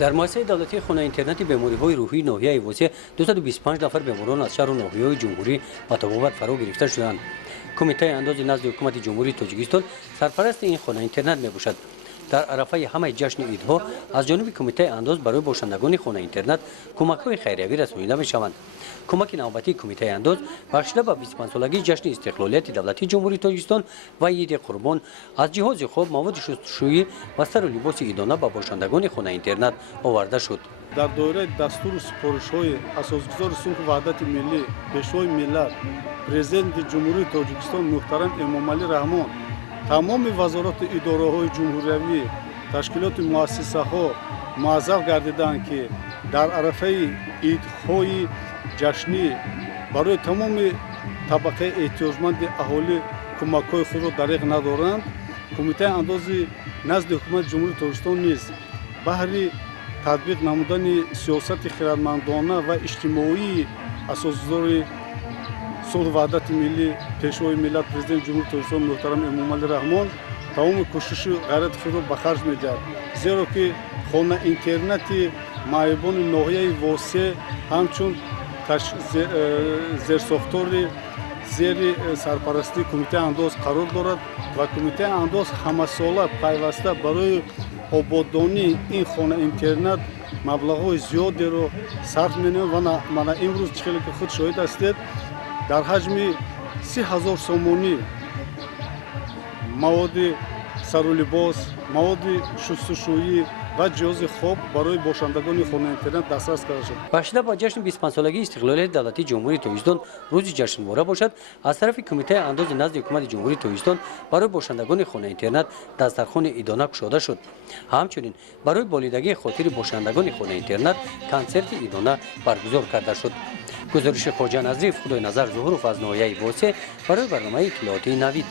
در مؤسسه دولتی خانه اینترنتی بیماری‌های روحی ناحیه وسیع 225 نفر بیماران از شهر و ناحیه‌های جمهوری با تبابت فرا گرفته شدند. کمیته انداز نزد حکومت جمهوری تاجیکستان سرپرست این خانه اینترنت میباشد. در عرفه همه جشن عیدها از جانب کمیته انداز برای باشندگان خانه اینترنت کمک‌های خیریوی رسانیده می‌شوند. کمک نوبتی کمیته انداز بخشیده به 25 سالگی جشن استقلالیت دولتی جمهوری تاجیکستان و عید قربان از جهاز خواب مواد شستشویی و سر و لباس عیدانه به باشندگان خانه اینترنت آورده شد. در دوره دستور سپارش‌های اساسگزار صلح و وحدت ملی پیشوای ملت پرزیدنت جمهوری تاجیکستان محترم امامعلی رحمان تمام وزارات اداره‌های جمهوری تشکیلات مؤسسه‌ها موظف گردیدند که در عرفه عیدهای جشنی برای تمام طبقه احتیاجمند اهالی کمک‌های خود را دریغ ندارند. کمیته اندازی نزد حکومت جمهوری تاجیکستان نیز بهر تطبیق نمودن سیاست خردمندانه و اجتماعی اساسگزار صلح و وحدت ملی پیشوای ملت پرزیدنت جمهوری تاجیکستان محترم امامعلی رحمان تمام کوشش و غیرت خود را به خرج می‌دهد، زیرا که خانه اینترنت معیبان ناحیه واسع همچون زیرساختار زیر سرپرستی کمیته انداز قرار دارد و کمیته انداز همه ساله پیوسته برای آبادانی این خانه اینترنت مبلغ‌های زیادی را صرف می‌نماید و من امروز چیزی که خود شاهد هستید در حجم 30,000 سومانی مواد سر و لباس، مواد شستشویی و جهاز خواب برای باشندگان خانه اینترنت دسترس کرده شد. بخشیده با جشن 25 سالگی استقلالیت دولتی جمهوری تاجیکستان روز جشنواره باشد، از طرف کمیته انداز نزد حکومت جمهوری تاجیکستان برای باشندگان خانه اینترنت دسترخوان عیدانه گشوده شد. همچنین برای بالیدگی خاطر باشندگان خانه اینترنت کنسرت عیدانه برگزار کرده شد. گزارش خواجه نظریف خدای نظر ظهور از ناحیه واسع برای برنامه اطلاعاتی نوید.